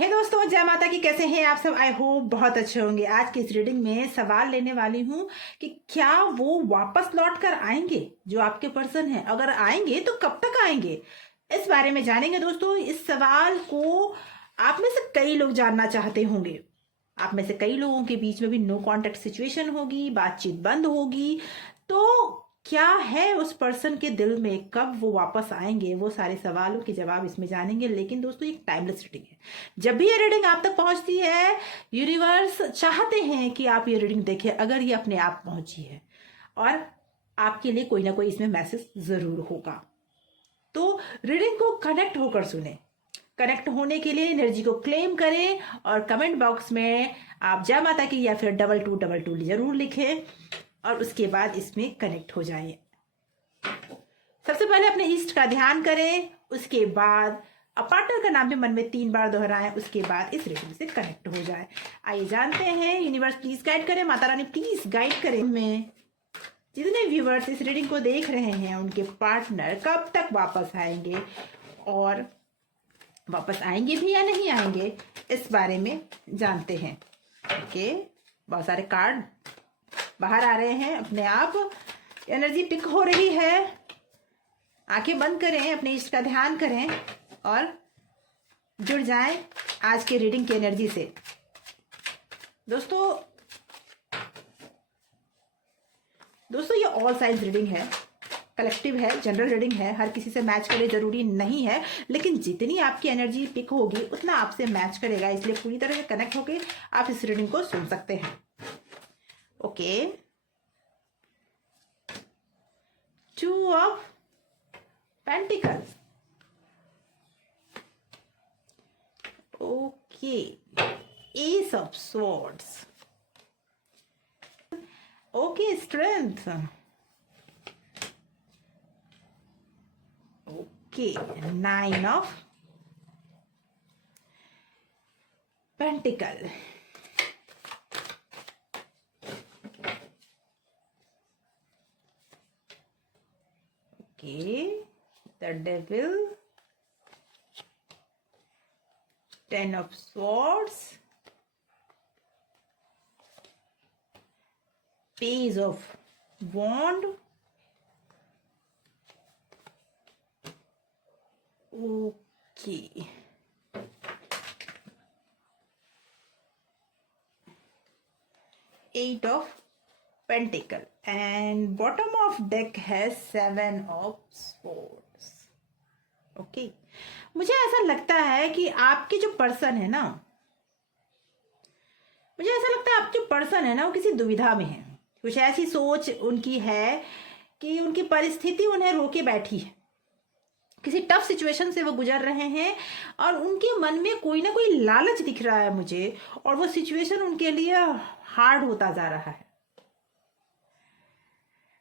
हे दोस्तों, जय माता की। कैसे हैं आप सब? आई होप बहुत अच्छे होंगे। आज की इस रीडिंग में सवाल लेने वाली हूँ कि क्या वो वापस लौट कर आएंगे, जो आपके पर्सन है। अगर आएंगे तो कब तक आएंगे, इस बारे में जानेंगे दोस्तों। इस सवाल को आप में से कई लोग जानना चाहते होंगे। आप में से कई लोगों के बीच में भी नो कांटेक्ट सिचुएशन होगी, बातचीत बंद होगी। तो क्या है उस पर्सन के दिल में, कब वो वापस आएंगे, वो सारे सवालों के जवाब इसमें जानेंगे। लेकिन दोस्तों, एक टाइमलेस रीडिंग है। जब भी ये रीडिंग आप तक पहुंचती है, यूनिवर्स चाहते हैं कि आप ये रीडिंग देखें। अगर ये अपने आप पहुंची है और आपके लिए कोई ना कोई इसमें मैसेज जरूर होगा, तो रीडिंग को कनेक्ट होकर सुने। कनेक्ट होने के लिए एनर्जी को क्लेम करें और कमेंट बॉक्स में आप जय माता की या फिर 2222 जरूर लिखें और उसके बाद इसमें कनेक्ट हो जाएं। सबसे पहले अपने इष्ट का ध्यान करें, उसके बाद पार्टनर का नाम भी मन में 3 बार दोहराएं, उसके बाद इस रीडिंग से कनेक्ट हो जाए। आइए जानते हैं। यूनिवर्स प्लीज गाइड करें, माता रानी प्लीज गाइड करें। में जितने व्यूवर्स इस रीडिंग को देख रहे हैं, उनके पार्टनर कब तक वापस आएंगे और वापस आएंगे भी या नहीं आएंगे, इस बारे में जानते हैं। ओके, बहुत सारे कार्ड बाहर आ रहे हैं अपने आप। एनर्जी पिक हो रही है। आंखें बंद करें, अपने इष्ट का ध्यान करें और जुड़ जाएं आज के रीडिंग की एनर्जी से। दोस्तों ये ऑल साइंस रीडिंग है, कलेक्टिव है, जनरल रीडिंग है। हर किसी से मैच करे जरूरी नहीं है, लेकिन जितनी आपकी एनर्जी पिक होगी उतना आपसे मैच करेगा। इसलिए पूरी तरह से कनेक्ट होकर आप इस रीडिंग को सुन सकते हैं। Okay, 2 of pentacles. Okay, S of swords. Okay, strength. Okay, 9 of pentacle. Okay, the devil, 10 of swords, page of wand, okay, 8 of pentacle, and bottom of deck has 7 of swords. Okay, मुझे ऐसा लगता है कि आपके जो person है ना, मुझे ऐसा लगता है आप जो पर्सन है ना, वो किसी दुविधा में है। कुछ ऐसी सोच उनकी है कि उनकी परिस्थिति उन्हें रोके बैठी है। किसी टफ सिचुएशन से वो गुजर रहे हैं और उनके मन में कोई ना कोई लालच दिख रहा है मुझे, और वो सिचुएशन उनके लिए हार्ड होता जा रहा है।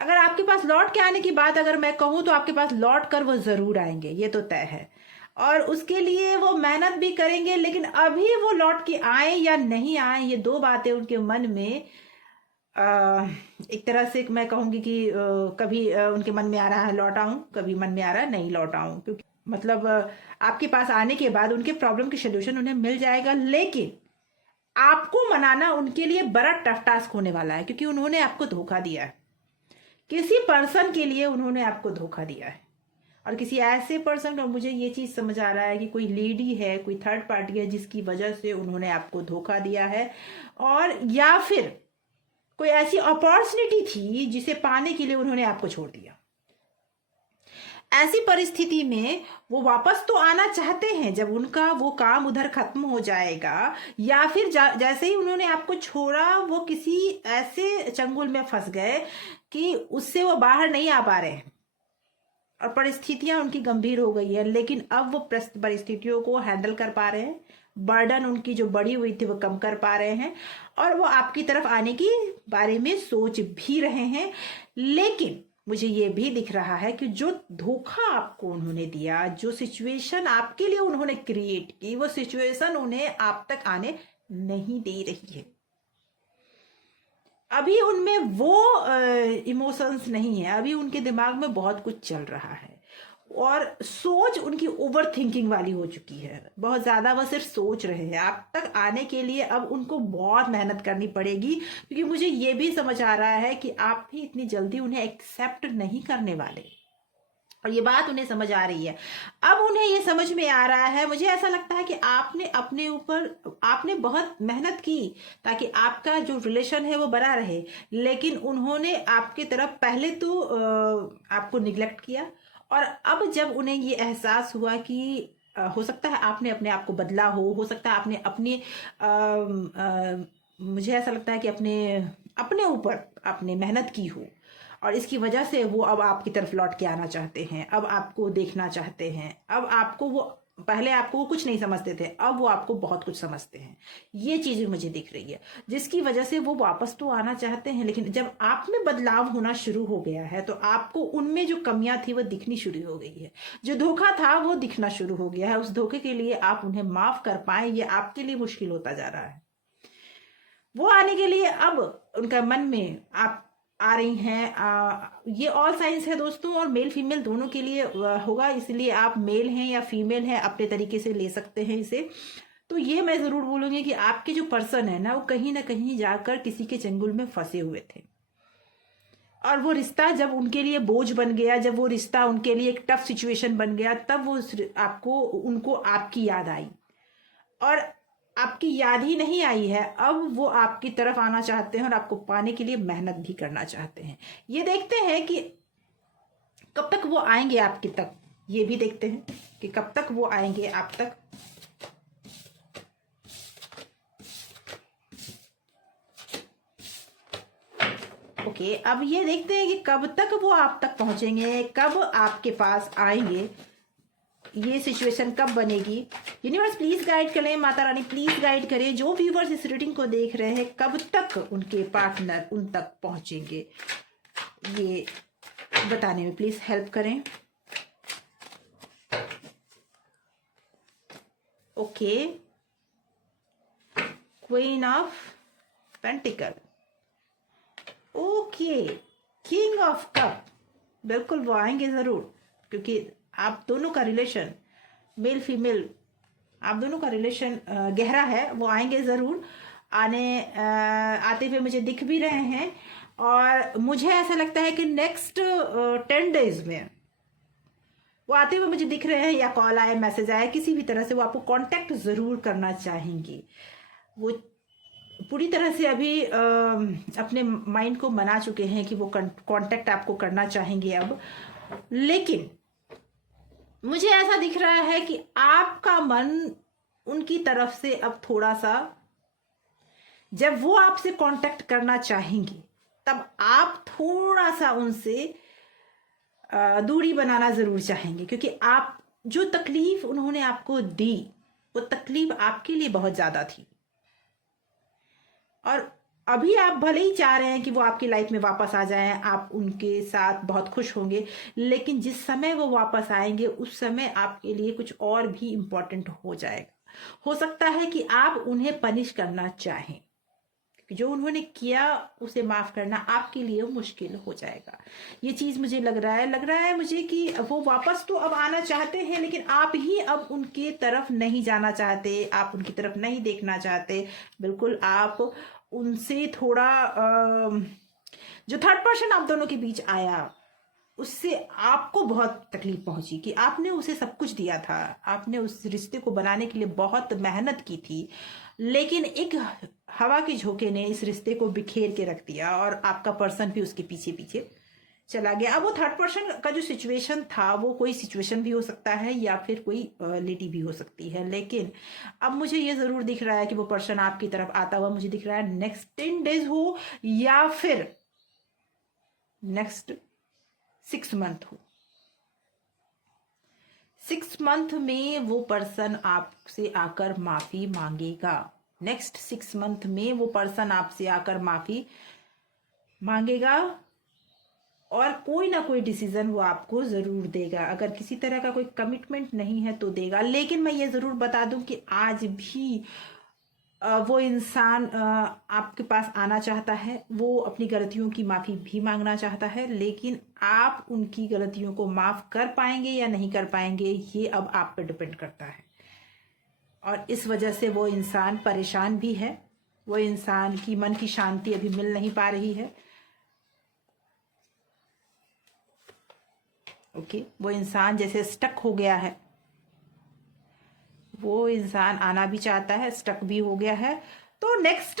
अगर आपके पास लौट के आने की बात अगर मैं कहूँ, तो आपके पास लौट कर वो जरूर आएंगे, ये तो तय है। और उसके लिए वो मेहनत भी करेंगे, लेकिन अभी वो लौट के आए या नहीं आए, ये 2 बातें उनके मन में एक तरह से मैं कहूंगी कि कभी उनके मन में आ रहा है लौट आऊं, कभी मन में आ रहा है नहीं लौट आऊं। क्योंकि मतलब आपके पास आने के बाद उनके प्रॉब्लम के सोल्यूशन उन्हें मिल जाएगा, लेकिन आपको मनाना उनके लिए बड़ा टफ टास्क होने वाला है, क्योंकि उन्होंने आपको धोखा दिया है। किसी पर्सन के लिए उन्होंने आपको धोखा दिया है, और किसी ऐसे पर्सन का मुझे ये चीज समझ आ रहा है कि कोई लेडी है, कोई थर्ड पार्टी है, जिसकी वजह से उन्होंने आपको धोखा दिया है। और या फिर कोई ऐसी अपॉर्चुनिटी थी जिसे पाने के लिए उन्होंने आपको छोड़ दिया। ऐसी परिस्थिति में वो वापस तो आना चाहते हैं जब उनका वो काम उधर खत्म हो जाएगा, या फिर जैसे ही उन्होंने आपको छोड़ा, वो किसी ऐसे चंगुल में फंस गए कि उससे वो बाहर नहीं आ पा रहे हैं और परिस्थितियां उनकी गंभीर हो गई है। लेकिन अब वो परिस्थितियों को हैंडल कर पा रहे हैं, बर्डन उनकी जो बड़ी हुई थी वो कम कर पा रहे हैं, और वो आपकी तरफ आने की बारे में सोच भी रहे हैं। लेकिन मुझे ये भी दिख रहा है कि जो धोखा आपको उन्होंने दिया, जो सिचुएशन आपके लिए उन्होंने क्रिएट की, वो सिचुएशन उन्हें आप तक आने नहीं दे रही है। अभी उनमें वो इमोशंस नहीं है, अभी उनके दिमाग में बहुत कुछ चल रहा है। और सोच उनकी ओवर थिंकिंग वाली हो चुकी है, बहुत ज्यादा वह सिर्फ सोच रहे हैं। आप तक आने के लिए अब उनको बहुत मेहनत करनी पड़ेगी, क्योंकि मुझे ये भी समझ आ रहा है कि आप भी इतनी जल्दी उन्हें एक्सेप्ट नहीं करने वाले, और ये बात उन्हें समझ आ रही है। अब उन्हें ये समझ में आ रहा है, मुझे ऐसा लगता है कि आपने अपने ऊपर आपने बहुत मेहनत की ताकि आपका जो रिलेशन है वो बना रहे, लेकिन उन्होंने आपकी तरफ पहले तो आपको निग्लेक्ट किया, और अब जब उन्हें ये एहसास हुआ कि हो सकता है आपने अपने आप को बदला हो सकता है आपने अपने मुझे ऐसा लगता है कि अपने अपने ऊपर आपने मेहनत की हो, और इसकी वजह से वो अब आपकी तरफ लौट के आना चाहते हैं, अब आपको देखना चाहते हैं, अब आपको वो पहले आपको वो कुछ नहीं समझते थे, अब वो आपको बहुत कुछ समझते हैं। ये चीजें मुझे दिख रही है, जिसकी वजह से वो वापस तो आना चाहते हैं, लेकिन जब आप में बदलाव होना शुरू हो गया है तो आपको उनमें जो कमियां थी वो दिखनी शुरू हो गई है, जो धोखा था वो दिखना शुरू हो गया है। उस धोखे के लिए आप उन्हें माफ कर पाए, ये आपके लिए मुश्किल होता जा रहा है। वो आने के लिए अब उनका मन में आप आ रही हैं। ये ऑल साइंस है दोस्तों, और मेल फीमेल दोनों के लिए होगा, इसलिए आप मेल हैं या फीमेल हैं अपने तरीके से ले सकते हैं इसे। तो ये मैं जरूर बोलूंगी कि आपके जो पर्सन है ना, वो कहीं ना कहीं जाकर किसी के चंगुल में फंसे हुए थे, और वो रिश्ता जब उनके लिए बोझ बन गया, जब वो रिश्ता उनके लिए एक टफ सिचुएशन बन गया, तब वो आपको उनको आपकी याद आई, और आपकी याद ही नहीं आई है, अब वो आपकी तरफ आना चाहते हैं और आपको पाने के लिए मेहनत भी करना चाहते हैं। ये देखते हैं कि कब तक वो आएंगे आपके तक, ये भी देखते हैं कि कब तक वो आएंगे आप तक। ओके, अब ये देखते हैं कि कब तक वो आप तक पहुंचेंगे, कब आपके पास आएंगे, ये सिचुएशन कब बनेगी। यूनिवर्स प्लीज गाइड करें, माता रानी प्लीज गाइड करें, जो व्यूवर्स इस रीडिंग को देख रहे हैं कब तक उनके पार्टनर उन तक पहुंचेंगे, ये बताने में प्लीज हेल्प करें। Okay, queen of pentacle, okay, king of cup, बिल्कुल वो आएंगे जरूर, क्योंकि आप दोनों का रिलेशन मेल फीमेल, आप दोनों का रिलेशन गहरा है, वो आएंगे जरूर, आते हुए मुझे दिख भी रहे हैं, और मुझे ऐसा लगता है कि नेक्स्ट 10 डेज में वो आते हुए मुझे दिख रहे हैं, या कॉल आए मैसेज आए, किसी भी तरह से वो आपको कांटेक्ट जरूर करना चाहेंगी। वो पूरी तरह से अभी अपने माइंड को मना चुके हैं कि वो कांटेक्ट आपको करना चाहेंगे अब, लेकिन मुझे ऐसा दिख रहा है कि आपका मन उनकी तरफ से अब थोड़ा सा, जब वो आपसे कांटेक्ट करना चाहेंगे तब आप थोड़ा सा उनसे दूरी बनाना जरूर चाहेंगे, क्योंकि आप जो तकलीफ उन्होंने आपको दी वो तकलीफ आपके लिए बहुत ज्यादा थी, और अभी आप भले ही चाह रहे हैं कि वो आपकी लाइफ में वापस आ जाएं, आप उनके साथ बहुत खुश होंगे, लेकिन जिस समय वो वापस आएंगे उस समय आपके लिए कुछ और भी इम्पोर्टेंट हो जाएगा। हो सकता है कि आप उन्हें पनिश करना चाहें, जो उन्होंने किया उसे माफ करना आपके लिए मुश्किल हो जाएगा। ये चीज मुझे लग रहा है मुझे कि वो वापस तो अब आना चाहते हैं, लेकिन आप ही अब उनके तरफ नहीं जाना चाहते, आप उनकी तरफ नहीं देखना चाहते। बिल्कुल आप उनसे थोड़ा जो थर्ड पर्सन आप दोनों के बीच आया उससे आपको बहुत तकलीफ पहुंची, कि आपने उसे सब कुछ दिया था, आपने उस रिश्ते को बनाने के लिए बहुत मेहनत की थी, लेकिन एक हवा के झोंके ने इस रिश्ते को बिखेर के रख दिया, और आपका पर्सन भी उसके पीछे पीछे चला गया। अब वो थर्ड पर्सन का जो सिचुएशन था वो कोई सिचुएशन भी हो सकता है या फिर कोई लेडी भी हो सकती है, लेकिन अब मुझे ये जरूर दिख रहा है कि वो पर्सन आपकी तरफ आता हुआ मुझे दिख रहा है, नेक्स्ट 10 डेज हो या फिर नेक्स्ट 6 मंथ हो। 6 मंथ में वो पर्सन आपसे आकर माफी मांगेगा, नेक्स्ट 6 मंथ में वो पर्सन आपसे आकर माफी मांगेगा, और कोई ना कोई डिसीजन वो आपको जरूर देगा। अगर किसी तरह का कोई कमिटमेंट नहीं है तो देगा, लेकिन मैं ये जरूर बता दूं कि आज भी वो इंसान आपके पास आना चाहता है, वो अपनी गलतियों की माफ़ी भी मांगना चाहता है, लेकिन आप उनकी गलतियों को माफ़ कर पाएंगे या नहीं कर पाएंगे ये अब आप पे डिपेंड करता है। और इस वजह से वो इंसान परेशान भी है, वो इंसान की मन की शांति अभी मिल नहीं पा रही है। ओके, वो इंसान जैसे स्टक हो गया है, वो इंसान आना भी चाहता है, स्टक भी हो गया है। तो नेक्स्ट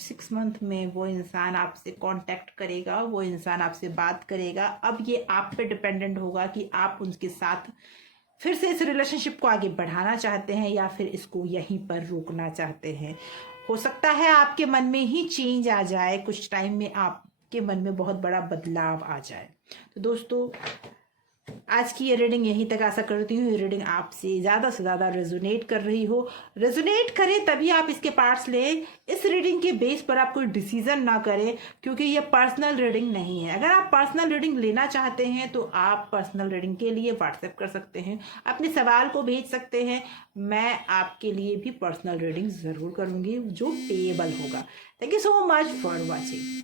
6 मंथ में वो इंसान आपसे कांटेक्ट करेगा, वो इंसान आपसे बात करेगा। अब ये आप पे डिपेंडेंट होगा कि आप उनके साथ फिर से इस रिलेशनशिप को आगे बढ़ाना चाहते हैं या फिर इसको यहीं पर रोकना चाहते हैं। हो सकता है आपके मन में ही चेंज आ जाए, कुछ टाइम में आपके मन में बहुत बड़ा बदलाव आ जाए। तो दोस्तों, आज की ये रीडिंग यहीं तक। आशा करती हूँ ये रीडिंग आपसे ज़्यादा से ज़्यादा रेजोनेट कर रही हो। रेजोनेट करे तभी आप इसके पार्ट्स लें। इस रीडिंग के बेस पर आप कोई डिसीजन ना करें, क्योंकि ये पर्सनल रीडिंग नहीं है। अगर आप पर्सनल रीडिंग लेना चाहते हैं तो आप पर्सनल रीडिंग के लिए व्हाट्सएप कर सकते हैं, अपने सवाल को भेज सकते हैं। मैं आपके लिए भी पर्सनल रीडिंग ज़रूर करूँगी जो पेएबल होगा। Thank you so much for watching.